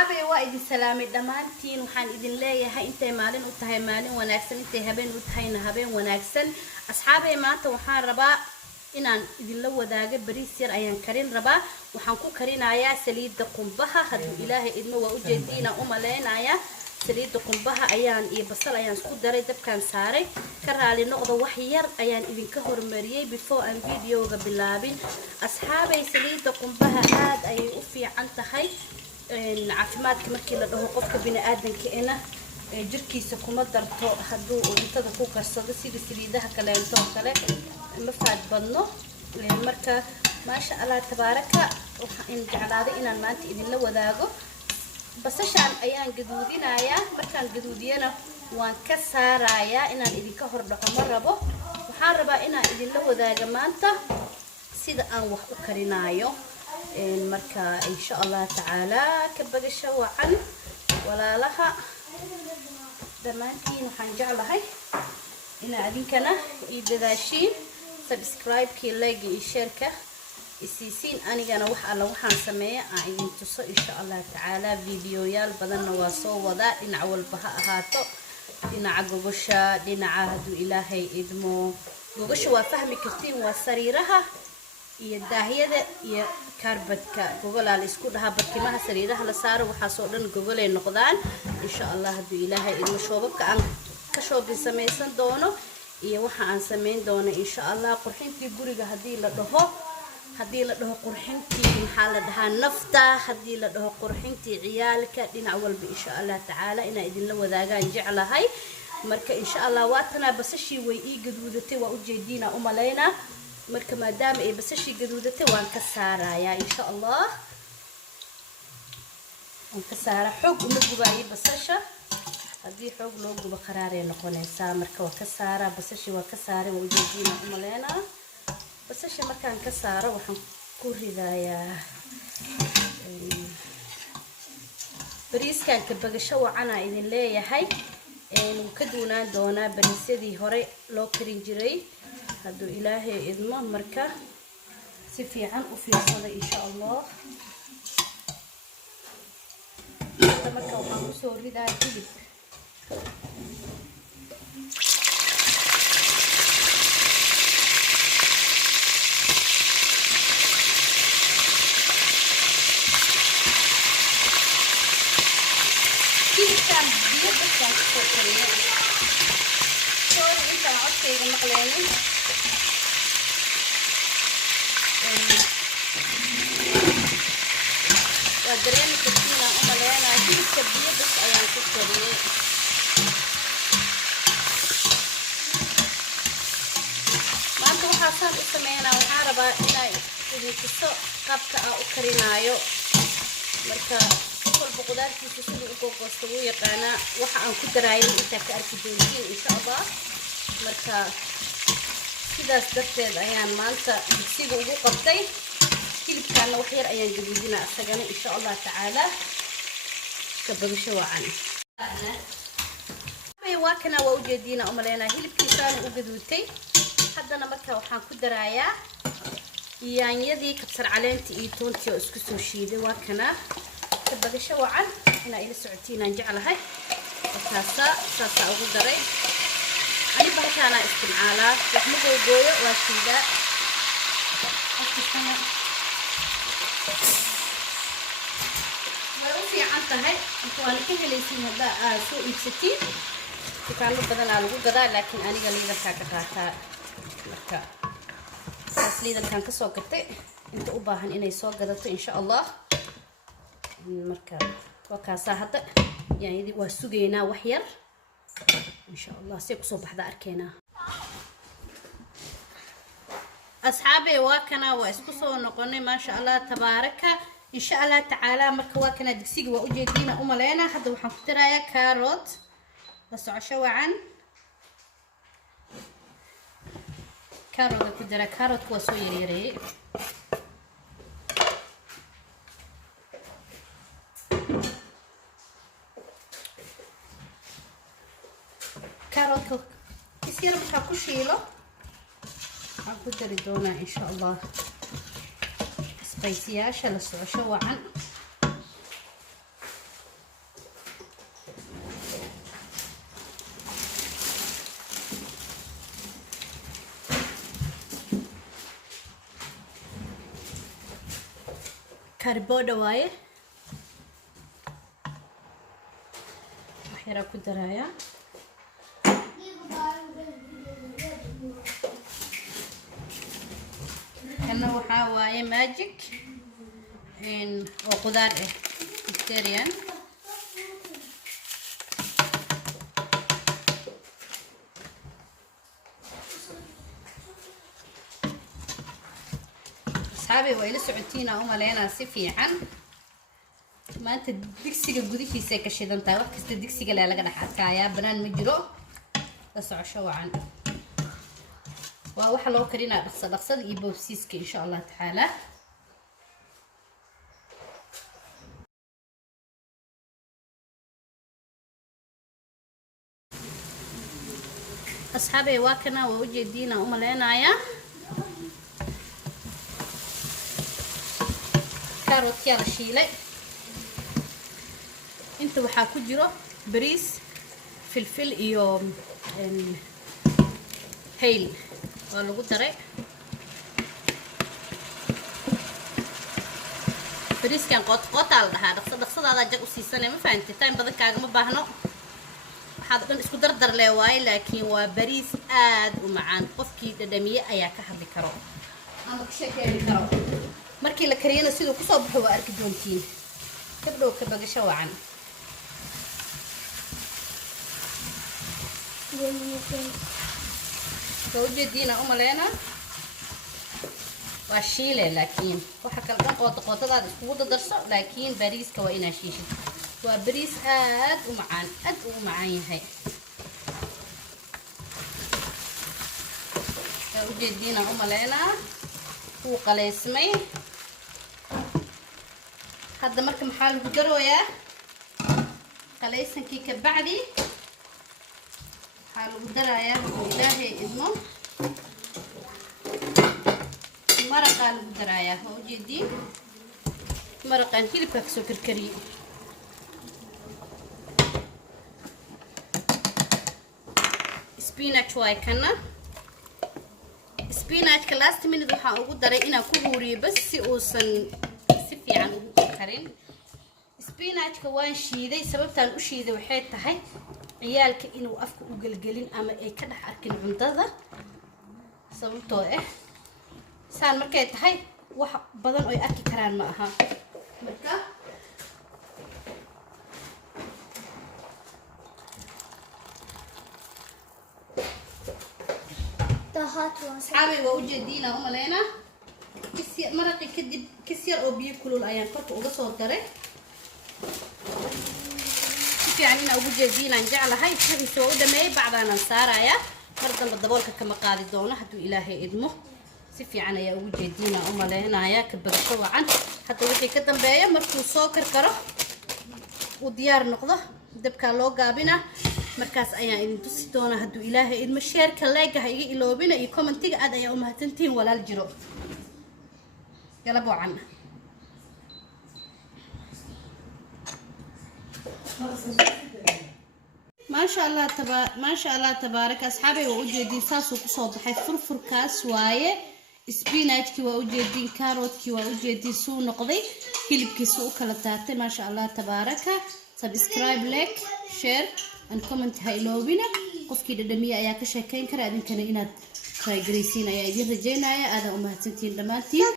أصحابي وايد سلامي دمانتين وحان إذن لي هاي انتي مالين وتهي مالين وناكسن انتي هبين وتهينا هبين وناكسن أصحابي مانتا وحان ربا inaan idin la wadaago bariis yar ayaan karin rabaa waxaan ku karinayaa saliida qumbaha haduu ilaahay idmo waa u jeediina u maleynaya saliida qumbaha ayaan iyo basal ayaan isku daray dabkan saaray ka raali noqdo wax yar ayaan idinka hormariyay before aan videoga bilaabin asxaabay saliida qumbaha aad ay u fiican tahay caafimaadka markii la dhaho qofka bini'aadanka ina jirkiisa kuma darto haduu cuntada ku karsado sida saliidaha kale inta kale ma faad badno marka ma sha Allah tabaaraka waxaan jeclaaday inaan maanta idin la wadaago basashan ayaan gaduudinayaa markaan gaduudiyana waan ka saarayaa inaan idinka hor dhaco ma rabo waxaan rabaa inaan idin la wadaago maanta sida aan wax u karinaayo marka insha Allah taala ka bagasho wacan walaalaha dhammaantiin waxaan jeclahay inaa idinkana ii dadaashiin subscribe kii like iyo share ka isiisiin anigana wax alla waxaan sameeyaa aan idin tuso insha Allah taala video yaal badanna waa soo wadaa dhinac walba ha ahaato dhinaca gogosha dhinaca haduu ilaahay idmo gogosha waa fahmi kartiin waa sariiraha iyo daahiyada iyo karbadka gogolaal isku dhaha barkimaha sariiraha la saaro waxa soo dhan gogolay noqdaan insha Allah haduu ilaahay idmo shoobabka aan ka shoobin sameeysan doono iyo waxa aan sameyn doono insha Allah qurxintii guriga hadii la dhaho qurxintii maxaa la dhahaa nafta hadii la dhaho qurxintii ciyaalka dhinac walba insha Allah taala ina idin la wadaagaan jeclahay marka insha Allah waatana basashii way ii gaduudatay waa u jeediina u maleena marka maadaama ay basashii gaduudatay waan ka saarayaa insha Allah aan ka saara xoog uma gubaayay basasha hadii xoog loo gubo qaraar ay noqonaysaa marka waa ka saara basashii waa ka saaray waa u jeediina u maleena basasha markaan ka saaro waxaan ku ridayaa bariiskan ka bagasho wacan idin leeyahay ka duunaan doonaa bariisyadii hore loo karin jiray haduu ilaahay idmo marka si fiican u fiirsada insha Allah marka waxaan ku soo ridaa hilib ودرين كتير أملينا كل كبير بس أيام كتير ما أنتو حاسين إسمعنا وحاربا إلى إذا كسر قبضة أو كرينايو مركا كل بقدار في سوسي وكوكوستوي يقانا وحن كدراين إنت كأركيدولين إن شاء الله مركا كذا استفدت أيام ما أنت بتصير وقبضي كل كان وحير أيام جديدنا أستجنا إن شاء الله تعالى كبرشوا عنه. أي واكنا ووجدينا أمرنا هي الكيسان وجدوتي حتى أنا مركا وحن كدرايا يعني يدي كبسر علين تيتون تيو اسكسو شيدي واكنا كبرشوا عنه هنا إلى سعتين نجعلها ساسا أقدري أنا بحكي استمعالا لحمة وجوية وشيدا وفي عنتها أنتوا كيف ليسين هذا سوق بستين كانوا بدنا على الجدار لكن أنا قال لي ذا كذا لك أصلي ذا كان كسوق كتة أنت أباهن إني سوق قدرت إن شاء الله مركب وكاسة هذا يعني دي وسوقينا وحير إن شاء الله سيك صبح ذا أركينا أصحابي واكنا واسكسو نقولني ما شاء الله تبارك إن شاء الله تعالى مركوا واكنا دكسيق وأجيدينا أملينا حتى وحنفترايا كاروت بس عشوا عن كاروت كدرا كاروت وسويري كاروت يصير بحكو شيلو أقدر دونا إن شاء الله سبايسياشة لسه شو عن كاربودا وايه waxyara ku daraya kana waxa waaye magic oo qudaar ah vegetarian asxaabi way la socotiina uma leena si fiican maanta digsiga gudihiisa ka shidantaa wax kasta digsiga la laga dhaxadkaaya banaan ma jiro la socosho wacan waa waxa loo karinaa dhaqso iyo boobsiiska insha Allah taala asxaabi waa kana waa ujeediina uma leenaaya carrot yar shiilay inta waxa ku jiro bariis filfil iyo hayl oo lagu daray bariiskan qotaal dhahaa dhaqsadaada jag u siisanay ma fahanti time badan kaaga ma baahno waxaad dhan isku dardar leh waay laakiin waa bariis aad u macaan qofkii dhadhamiye ayaa ka hadli karo ama ka sheekeyn karo markii la kariyana sidoo ku soo baxo waa arki doontiin kabdhow ka bagasho wacan وجدينا أملينا وشيلة لكن وحكى لكم قطة هذا اسمه درسه لكن باريس كوينا شيشة وباريس أد ومعان هاي وجدينا أملينا وقليسمي هذا مركب حال بجروية قليسن كي كبعدي حالو درايا إلهي إذنه مرقة درايا هو جدي مرقة هي بكسو كركري سبيناتش واي كنا سبيناتش كلاست من ذوحة أقول دراي إنا كهوري بس أوصل سفي عن كرين سبيناتش كوان شيدي سببتان أشيدي وحيد تحي ciyaalka inuu afka u galgalin ama ay ka dhax arkin cuntada sababtoo ah saan markay tahay wax badan oo ay arki karaan ma aha marka xaabi waa u jeediina uma leena maraqi kadib kasir oo biyo kulul ayaan korka uga soo daray يعني أنا أقول جدينا نجعل هاي هذه سوودة ما بعدنا نصارى يا مرة بالضبط كما قاعد دونا حتى إلهي إدمه سفي عنا يا أقول جدينا أم لهنا يا كبر شو عن حتى وحي كتم بيا مركو سكر كره وديار نقطة دبك لو قابنا مركز أيام إن تسيتونا هدو إلهي إدم الشير كلاجة هيجي إلو بينا يكومنتيج أدا يا أمها تنتين ولا الجرو قلبوا عنا ما شاء الله تبارك أصحابي وأوجدين ساسو كصوب حي فرفر كاس وايه سبيناتك وأوجدين كاروتك وأوجدين سو نقضي كلبك سو كلتاتي ما شاء الله تبارك سبسكرايب لك شير and comment هاي لوبينا قفكي دمية أياك شاكين كرا أدين كان إناد تراي جريسين أيا إدين رجينا أيا أدا أمهاتنتين دمانتين